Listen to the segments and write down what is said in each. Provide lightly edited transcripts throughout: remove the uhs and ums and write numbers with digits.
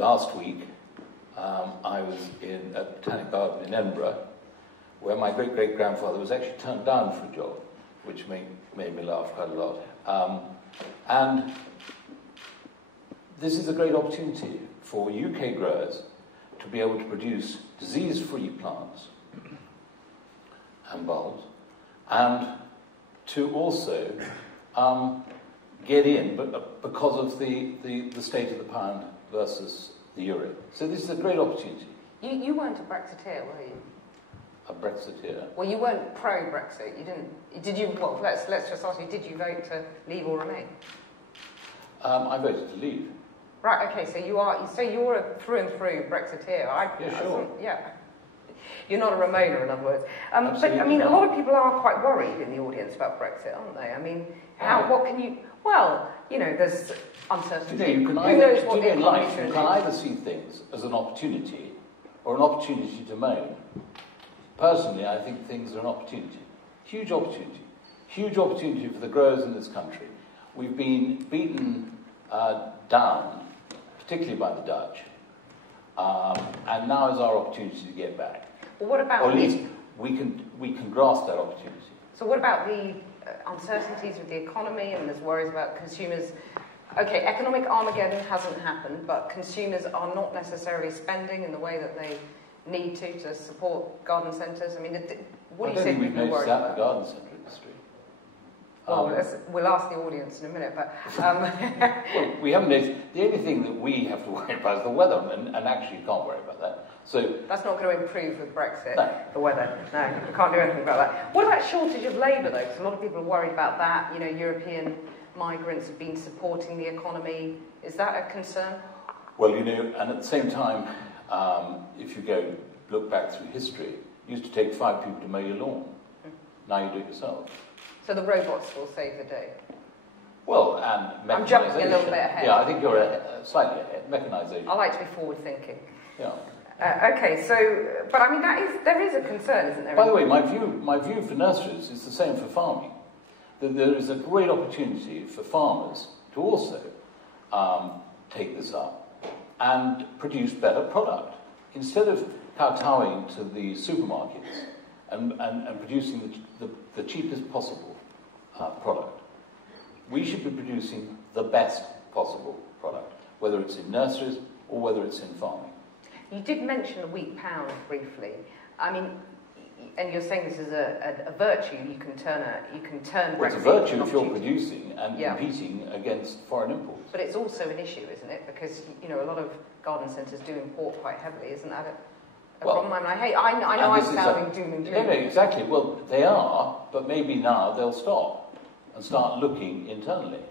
last week, I was in a botanic garden in Edinburgh, where my great-great-grandfather was actually turned down for a job, which made me laugh quite a lot. And this is a great opportunity for UK growers to be able to produce disease-free plants and bulbs, and to also get in, but because of the state of the pound versus the euro. So this is a great opportunity. You weren't a Brexiteer, were you? A Brexiteer? Well, you weren't pro-Brexit. You didn't. Did you? Well, let's just ask you. Did you vote to leave or remain? I voted to leave. Right. Okay. So you are. So you're a through and through Brexiteer. Yeah, sure. Yeah. You're not a Remoaner, in other words. Absolutely but I mean, not. a lot of people are quite worried in the audience about Brexit, aren't they? I mean, what can you? Well, there's uncertainty. You can Who knows what the in life, economy you can either see things as an opportunity or an opportunity to moan. Personally, I think things are an opportunity. Huge opportunity. Huge opportunity for the growers in this country. We've been beaten down, particularly by the Dutch, and now is our opportunity to get back. Well, what about or at least we can grasp that opportunity. So what about the uncertainties with the economy, and there's worries about consumers? Okay, economic Armageddon hasn't happened, but consumers are not necessarily spending in the way that they need to support garden centres. I mean, what do you think people are worried about? The garden centre industry. Well, we'll ask the audience in a minute, but... well, we haven't noticed. The only thing that we have to worry about is the weather, and actually you can't worry about that. So that's not going to improve with Brexit, no. The weather. No, we can't do anything about that. What about shortage of labour, though? Because a lot of people are worried about that. European migrants have been supporting the economy. Is that a concern? Well, and at the same time, if you look back through history, it used to take 5 people to mow your lawn. Now you do it yourself. So the robots will save the day? Well, and mechanisation. I'm jumping a little bit ahead. Yeah, I think you're slightly ahead. Mechanisation. I like to be forward-thinking. Yeah. Okay, so, but I mean, there is a concern, isn't there? By the way, my view for nurseries is the same for farming. That there is a great opportunity for farmers to also take this up and produce better product. Instead of kowtowing to the supermarkets and producing the cheapest possible product, we should be producing the best possible product, whether it's in nurseries or whether it's in farming. You did mention a weak pound briefly. I mean, and you're saying this is a virtue. You can turn Brexit. It's a virtue if you're producing and competing against foreign imports. But it's also an issue, isn't it? Because a lot of garden centres do import quite heavily. Isn't that a problem? I mean, I know I'm sounding doom and gloom. No, exactly. Well, they are, but maybe now they'll stop and start looking internally.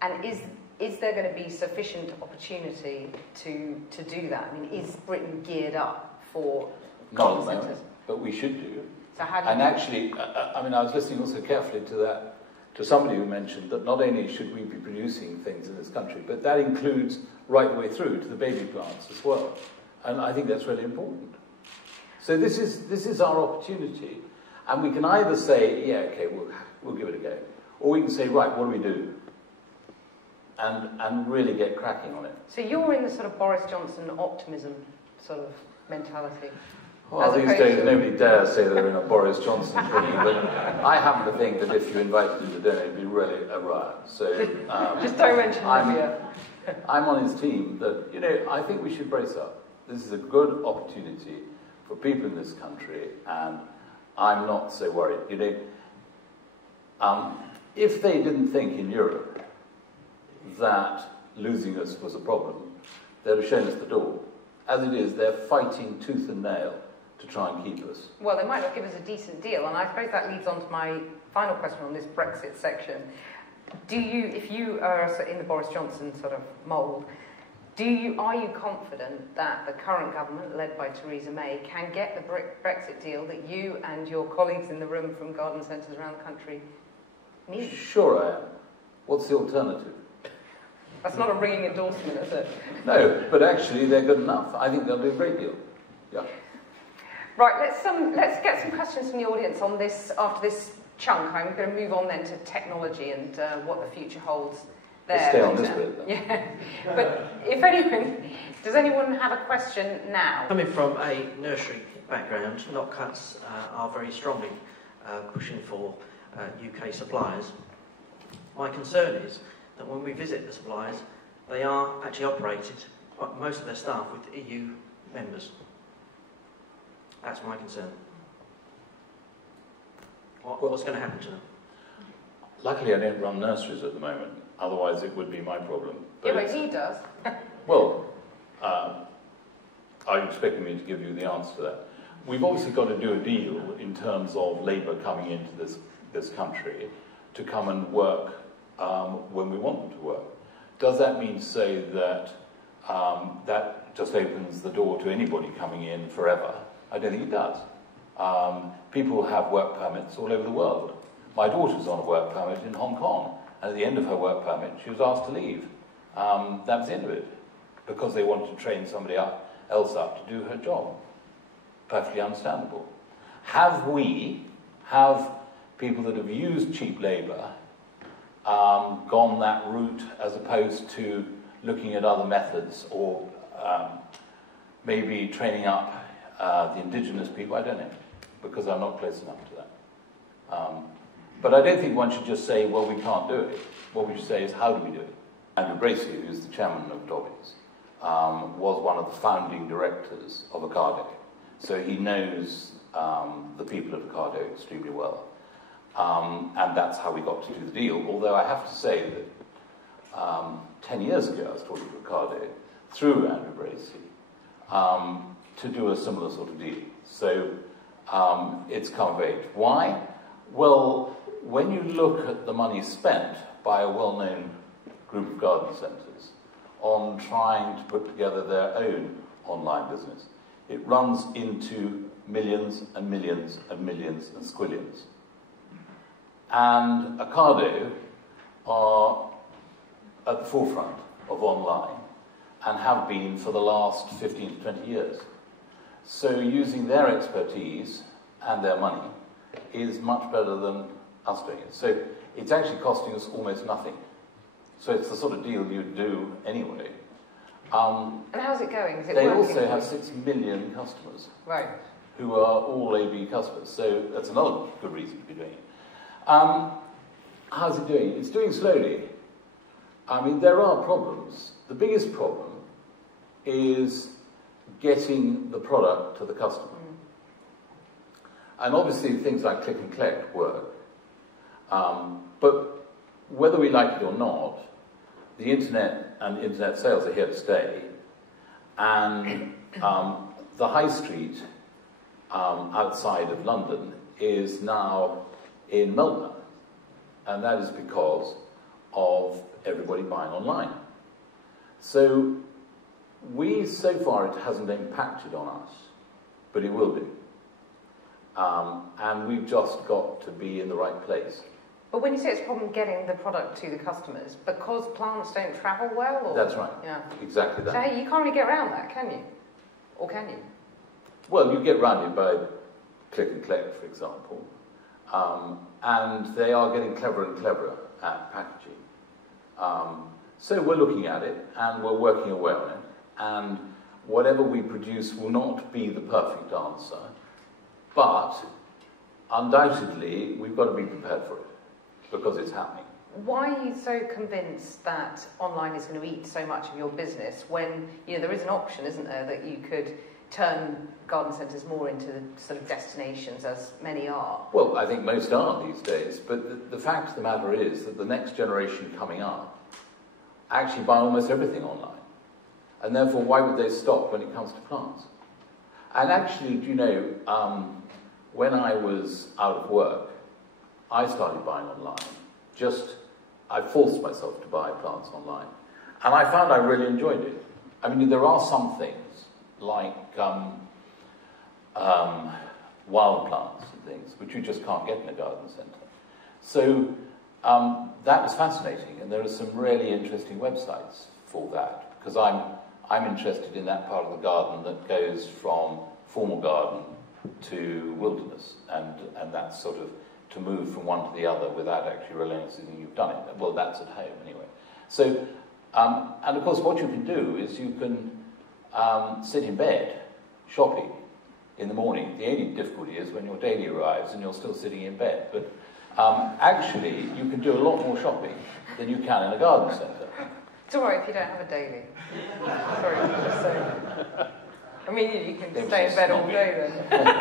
And is there going to be sufficient opportunity to do that? I mean, is Britain geared up for garden centres? But we should do. So how do and actually, I was listening also carefully to somebody who mentioned that not only should we be producing things in this country, but that includes right the way through to the baby plants as well. And I think that's really important. So this is our opportunity, and we can either say, yeah, okay, we'll give it a go, or we can say, right, what do we do? And really get cracking on it. So you're in the sort of Boris Johnson optimism sort of mentality. Well, these days nobody dares say they're in a Boris Johnson thingy, but I happen to think that if you invited him to dinner, it'd be really a riot. So just don't mention Libya. I'm on his team. That I think we should brace up. This is a good opportunity for people in this country, and I'm not so worried. If they didn't think in Europe that losing us was a problem, they'd have shown us the door. As it is, they're fighting tooth and nail to try and keep us. Well, they might not give us a decent deal, and I suppose that leads on to my final question on this Brexit section. If you are in the Boris Johnson sort of mould, are you confident that the current government, led by Theresa May, can get the Brexit deal that you and your colleagues in the room from garden centres around the country need? Sure I am. What's the alternative? That's not a ringing endorsement, is it? No, but actually they're good enough. I think they'll do a great deal. Yeah. Right, let's get some questions from the audience on this. After this chunk, I'm going to move on then to technology and what the future holds there. Stay on this bit, though. Yeah, but if anyone Does anyone have a question now? Coming from a nursery background, Not Cuts are very strongly pushing for UK suppliers. My concern is that when we visit the suppliers, they are actually operated, most of their staff, with EU members. That's my concern. What's going to happen to them? Luckily, I don't run nurseries at the moment. Otherwise, it would be my problem. But he does. Well, are you expecting me to give you the answer to that? We've obviously got to do a deal in terms of labour coming into this country to come and work when we want them to work. Does that mean to say that that just opens the door to anybody coming in forever? I don't think it does. People have work permits all over the world. My daughter's on a work permit in Hong Kong, and at the end of her work permit, she was asked to leave. That was the end of it, because they wanted to train somebody else up to do her job. Perfectly understandable. Have people that have used cheap labour gone that route as opposed to looking at other methods, or maybe training up the indigenous people? I don't know, because I'm not close enough to that. But I don't think one should just say, well, we can't do it. What we should say is, how do we do it? Andrew Bracey, who's the chairman of Dobbies, was one of the founding directors of Ocado. So he knows the people at Ocado extremely well. And that's how we got to do the deal. Although I have to say that 10 years ago I was talking to Ocado through Andrew Bracey to do a similar sort of deal. So it's come of age. Why? Well, when you look at the money spent by a well-known group of garden centres on trying to put together their own online business, it runs into millions and millions and millions and squillions. And Ocado are at the forefront of online and have been for the last 15 to 20 years. So using their expertise and their money is much better than us doing it. So it's actually costing us almost nothing. So it's the sort of deal you'd do anyway. And how's it going? Is it they working? also have 6 million customers, right, who are all AB customers. So that's another good reason to be doing it. How's it doing? It's doing slowly. I mean, there are problems. The biggest problem is getting the product to the customer. And obviously things like click and collect work. But whether we like it or not, the internet and internet sales are here to stay. And the high street outside of London is now in meltdown. And that is because of everybody buying online. So so far it hasn't impacted on us, but it will do. And we've just got to be in the right place. But when you say it's a problem getting the product to the customers, because plants don't travel well? Or? That's right. Yeah. Exactly that. So hey, you can't really get around that, can you? Or can you? Well, you get around it by click and collect, for example. And they are getting cleverer and cleverer at packaging. So we're looking at it, and we're working away on it. And whatever we produce will not be the perfect answer. But undoubtedly, we've got to be prepared for it, because it's happening. Why are you so convinced that online is going to eat so much of your business when, there is an option, isn't there, that you could turn garden centres more into sort of destinations, as many are? Well, I think most are these days, but the fact of the matter is that the next generation coming up actually buy almost everything online. And therefore, why would they stop when it comes to plants? And actually, when I was out of work, I started buying online. I forced myself to buy plants online. And I found I really enjoyed it. I mean, there are some things, like wild plants and things, which you just can't get in a garden centre. So that was fascinating, and there are some really interesting websites for that, because I'm interested in that part of the garden that goes from formal garden to wilderness, and that's sort of to move from one to the other without actually realizing you've done it. Well, that's at home anyway. So, and of course what you can do is you can sit in bed shopping in the morning. The only difficulty is when your daily arrives and you're still sitting in bed. But actually, you can do a lot more shopping than you can in a garden centre. It's all right if you don't have a daily. Sorry, just saying. I mean, you can stay in bed all day then.